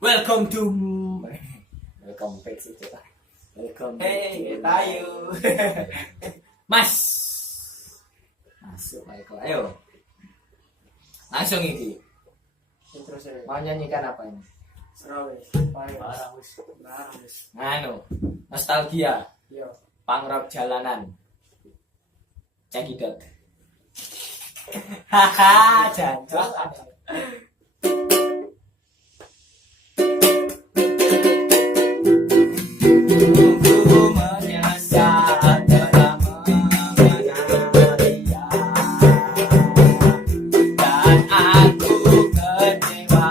Welcome to Welcome back sih coba. Welcome Hey, to tayo. Mas. Masuk Michael. Ayo. Langsung iki. Terus ya, Mau nyanyikan apa ini? Serawe, Barang wis, barang wis. Anu, nostalgia, Yo, pangrok jalanan. Cekidot. Haha, jancok. Tunggu menyasar dalam mengenali dia. Dan aku kecewa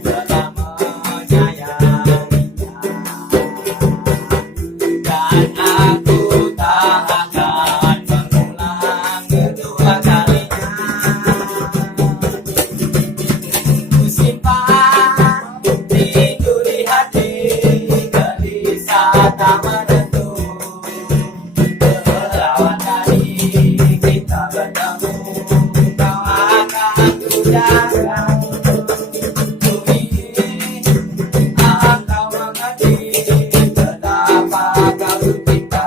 dalam menyayanginya. Dan aku tak akan mengulang kedua kalinya. Ku simpan rindu di hati, gelisah tak menentu. Berawal dari kita bertemu, kau akan ku jaga. Ku ingin engkau mengerti betapa kau kita.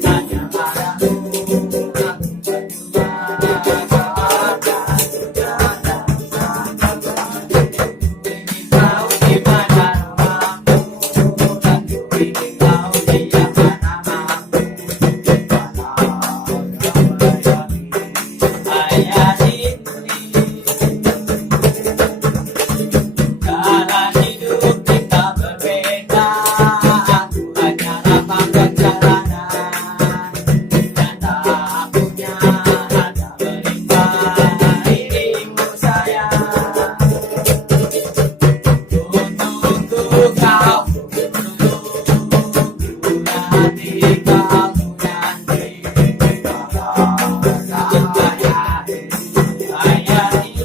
Hanya padamu aku berdua, kau akan ku jaga. Ingin tahu di mana rumahmu, dan ku ingin tahu dia mana namamu. Ayah ini jalan hidup kita berbeda. Aku hanyalah pangkat jalanan dan tak punya harta melimpah dirimu sayang. Untukku kau nanti kau nanti ayah ini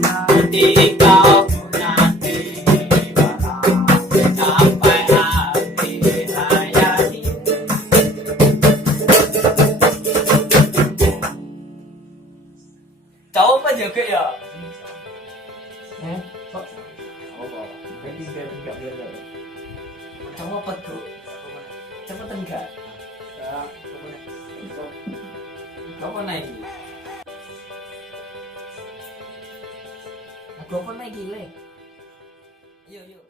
nanti kau nanti sampai akhir hayat ini. Tahu apa juga ya? Kok? Oh, berarti enggak beda. Tahu apa tuh? Cepetan enggak? ya, Kau apa naik? Aku apa naik le? Yuk yuk.